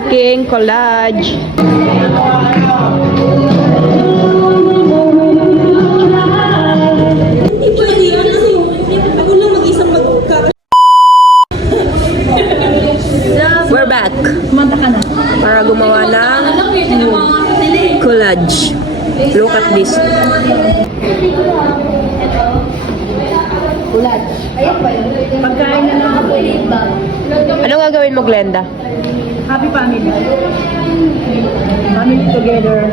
aking collage. We're back. Para gumawa ng collage. Look at this. Pagkain na lang ako iba. Ano gagawin mo, Glenda? Happy family. Family together.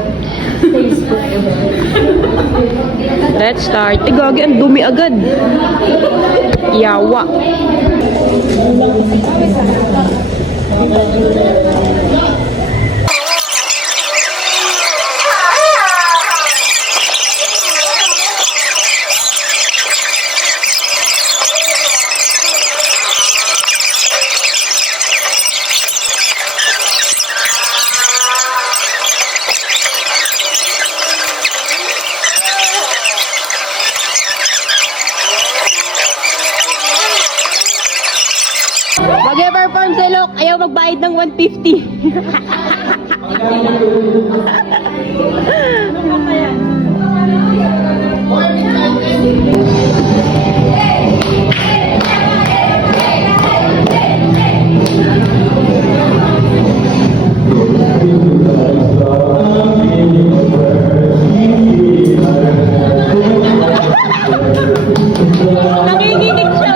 Stays forever. Let's start. Eh, gagi, ang dumi agad. Yawa. Mag-perform si Luke, ayaw magbayad ng 150. Nanginginig siya,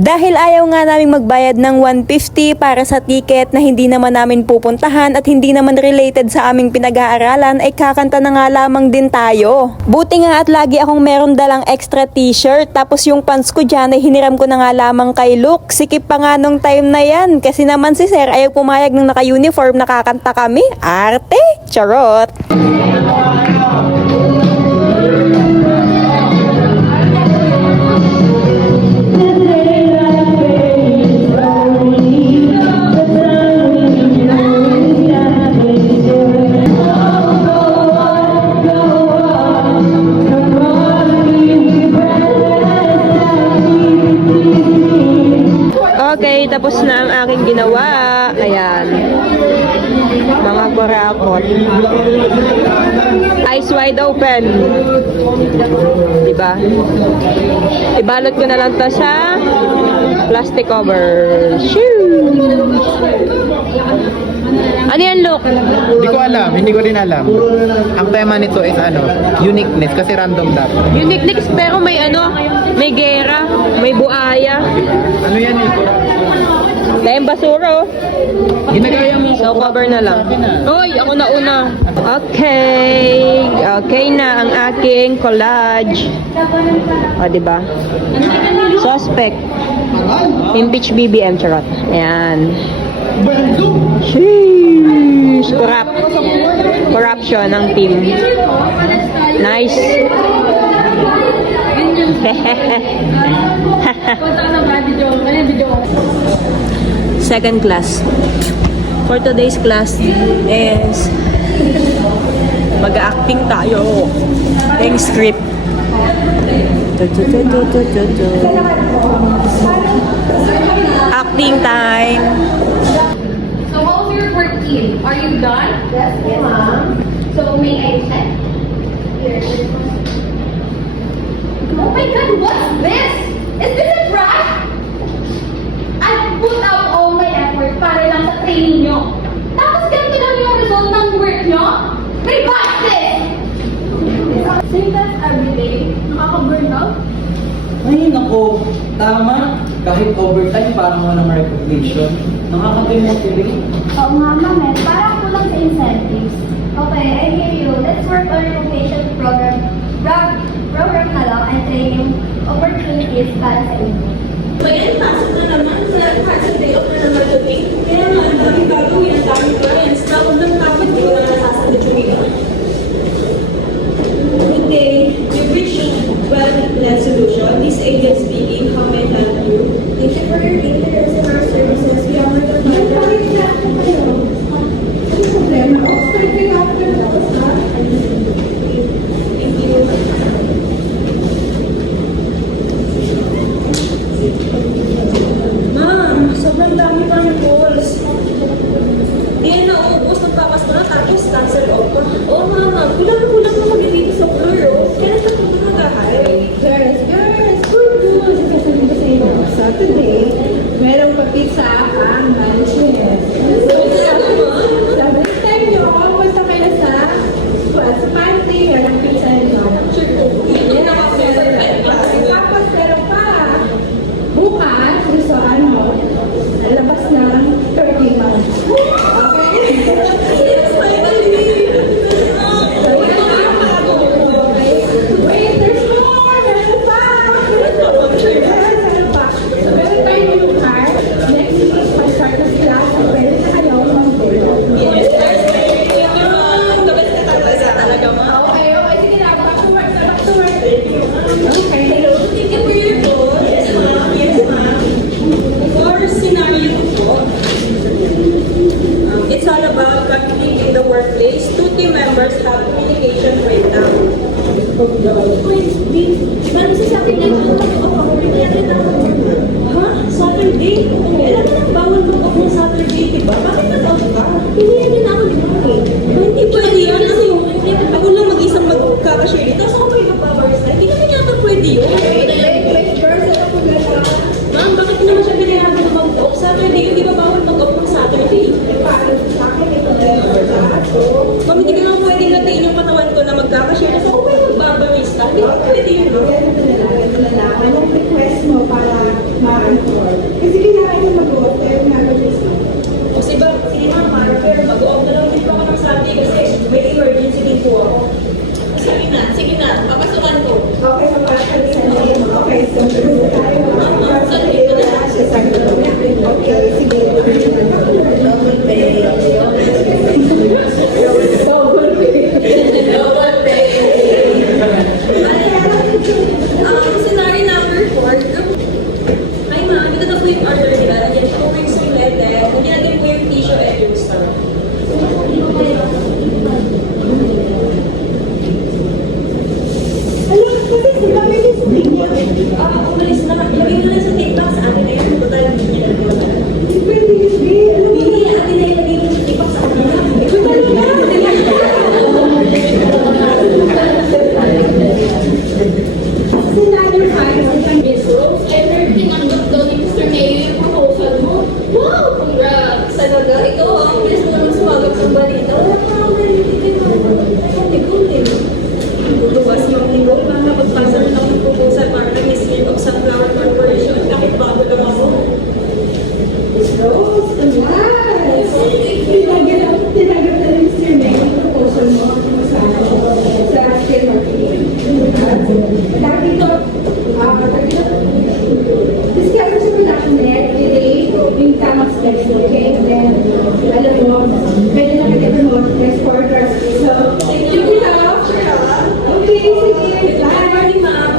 Dahil ayaw nga naming magbayad ng 150 para sa ticket na hindi naman namin pupuntahan at hindi naman related sa aming pinag-aaralan, ay kakanta na nga lamang din tayo. Buti nga at lagi akong meron dalang extra t-shirt, tapos yung pants ko dyan ay hiniram ko na nga lamang kay Luke. Sikip pa nga nung time na yan, kasi naman si Sir ayaw pumayag ng naka-uniform nakakanta kami. Arte! Charot! Okay, tapos na ang aking ginawa. Ayan. Mga kurakot. Eyes wide open. Diba? Ibalot ko na lang to sa plastic cover. Shoo! Ano yan, Luke? Hindi ko rin alam. Ang tema nito is uniqueness, kasi random dapat. Uniqueness, pero may may gera, may buaya. Ano yan eh? Dahil basura, oh. Ginagaya mo. So, cover na lang. Uy, ako na una. Okay. Okay na ang aking collage. O, diba? Suspect. Impeach BBM, charot. Ayan. Sheesh. Corruption ng team. Nice. Second class. For today's class is mag-acting tayo. Yung script. Acting time. So how's your work team? Are you done? Yes, ma'am. So may I check? Here. Oh my God, what's this? Is this a prank? I put out all my effort para lang sa training nyo. Tapos ganito lang yung result ng work nyo? Reverse this! Say that every day. Nakaka-burn out? Ay, nako. Tama. Kahit overtime, parang walang recognition. Nakaka-demotivate. Oo nga, ma'am eh. Parang kulang sa incentives. Okay, I hear you. Let's work on your vocation program na lang and training opportunities para sa inyo. Ngayon, pasok na naman sa partial day off na naman today. Kaya nga, ang daming gagawin, ang daming clients. Tapos ng kapit, hindi ko na nasasagot yung ito. Good day. You've reached well-led solution. This agent speaking. How may I help you? Thank you for your interest in our services. We are more than Thank you. Ma'am, sobrang dami pa ng calls. Hindi na nauubos ng papas mo na tapos cancel offer. Oo, ma'am. Kulang na kami dito sa floor. Kailan ka po nag-hire? Girls, good. Sasabihin ko sa inyo, Saturday, merong pa-pizza ang lunches. Sabi time nyo, basta kayo sa party, merong pizza nyo. Tapos meron pa, bukas, gusto ano, lalabas ng 30 months. Wait, there's more! Meron pa! Meron pa. So, meron tayo yung car. Next week, mag-start na sila. So, pwede na kayo mag-go. Okay, sige na. Back to work. Okay. Thank you for your call. Yes, ma'am. Yes, ma'am. For scenario po, it's all about conflict in the workplace. Two team members have communication breakdown. Wait, parang sa Saturday na ha? Saturday? Alam mo na bawal mag-off ng Saturday, diba? Bakit nag-off ka? Pilihan din ako, diba? Hindi pwede yun. Kasi ako lang mag-isang magkakashare dito. Tapos ako may mag-powers na. Hindi naman yata pwede yun. Ma'am, bakit ko naman siya pilihan na mag-off? Saturday, hindi ba bawal mag-off ng Saturday? Ma'am, hindi ka naman pwede natin yung katawan ko na magkakashare. Tapos ako may magbabarista. Hindi ba pwede yun? Anong request mo para ma-antor? Kasi kailangan yung mag-off, pero nag-off. O sige ma'am, pero mag-off na lang din po ako ng Sunday kasi may emergency din po ako. Sige na, papasukan ko. Okay, so para sa Sunday mo. Okay, so tayo. Sunday ko na. Okay, sige. Double pay. Scenario number 4. Hi ma'am, ito na po yung order nila. Nandiyan po yung sulit eh. Nandiyan natin po yung tissue and yung star. Umalis na. Lagay mo lang sa TikTok sa akin na yun. Total lang niya na yun. Hindi, atin na ilagay mo sa TikTok sa akin na. Miss Rose, I heard tinanggap daw ni Mr. Mayo yung proposal mo. Wow! Congrats! Talaga, ikaw ang bilis mo naman sumagot sa balita. Wala ka naman nalilitin mo. Ikaw din. Tutuwas yung tingog na napagpasa rin ako ng proposal para kay Miss Year of Sunflower Corporation. Kahit bago lang ako. Rose, congrats! Tinanggap na ni Mr. May yung proposal mo sa skill marketing. Dati ko, discover sa production net, today, yung tamang steps mo, okay? And then, alam mo, pwede na mag-promote next quarter. So, thank you, love. Okay, sige. Good morning, ma'am.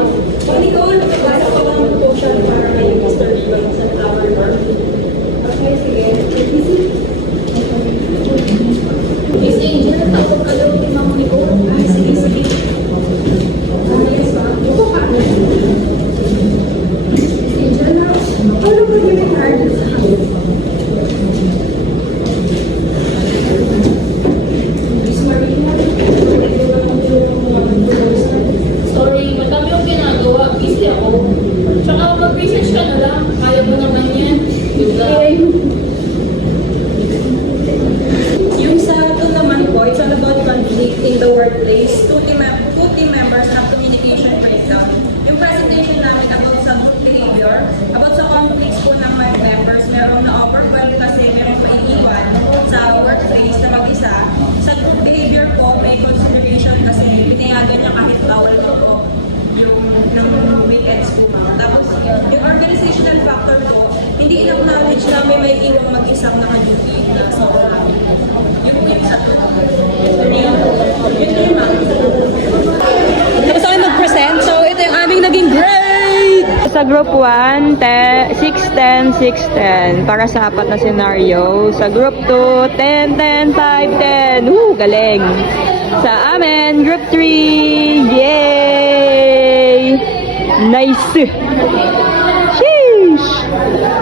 kasi ako. Tsaka mag-research ka na lang. Kaya mo naman yan. Good luck. Yung sa ito naman po, it's all about conflict in the workplace. Two team members have communication breakdown. Yung presentation namin about sa group behavior, about sa conflicts po ng mga members, merong na-overwhelm kasi merong maiiwan sa workplace na mag-isa. Sa group behavior po, may consideration kasi pinayagan niya kahit bawal na po yung weekends po mga. Tapos yung organizational factor po, hindi in-acknowledge namin may iwang mag-isang naka-duty na sa oras. Yun po yung sa yun ma'am. Tapos ako mag-present, so ito yung aming naging grade! Sa group 1, 6, 10, 6, 10 para sa apat na scenario. Sa group 2, 10, 10, 5, 10. Woo, galing! Sa amin, group 3, yay! Nice! Sheesh!